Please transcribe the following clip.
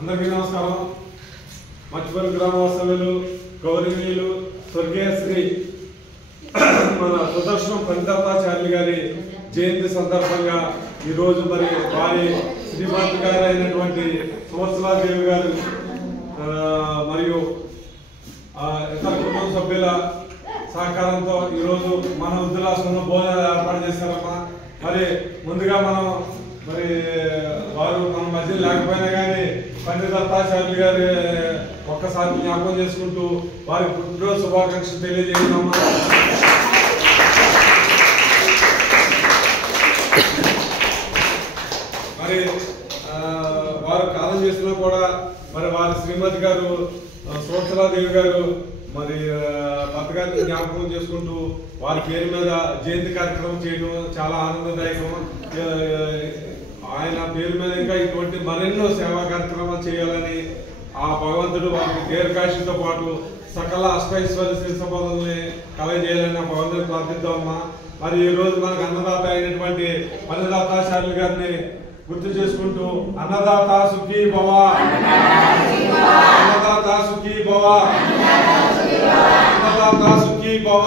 అందరికీ నమస్కారం. మచ్చిపల్లి గ్రామవాసులు గౌరవనీయులు స్వర్గీయ శ్రీ మన సుదర్శనం పండితాచార్యులు గారి జయంతి సందర్భంగా ఈరోజు మరి వారి శ్రీమతి గారు అయినటువంటి సువత్సలాదేవి గారు మరియు ఇతర కుటుంబ సభ్యుల సహకారంతో ఈరోజు మన ఉద్దులాసంలో భోజనాలు ఏర్పాటు చేశారమ్మా. మరి ముందుగా మనం మరి వారు మన మధ్య లేకపోయినా కానీ పండితాచార్యులు గారి ఒక్కసారి జ్ఞాపకం చేసుకుంటూ వారి పుట్టినరోజు శుభాకాంక్షలు తెలియజేస్తున్నామా. మరి వారు కాలం చేసినా కూడా మరి వారి శ్రీమతి గారు సువత్సలాదేవి గారు మరి భర్త గారిని జ్ఞాపకం చేసుకుంటూ వారి పేరు మీద జయంతి కార్యక్రమం చేయడం చాలా ఆనందదాయకం. ఆయన పేరు మీద ఇంకా ఇటువంటి మరెన్నో సేవా కార్యక్రమాలు చేయాలని ఆ భగవంతుడు వారికి దీర్ఘాయుషుతో పాటు సకల అష్టైశ్వర్య శిరసపదల్ని కలగజేయాలని ఆ భగవంతుడిని ప్రార్థిద్దామమ్మా. మరి ఈ రోజు మనకు అన్నదాత అయినటువంటి పండితాచార్యులు గారిని గుర్తు చేసుకుంటూ అన్నదాత సుఖీ భవ, అన్నదాత సుఖీ భవ, అన్నదాత సుఖీ భవ.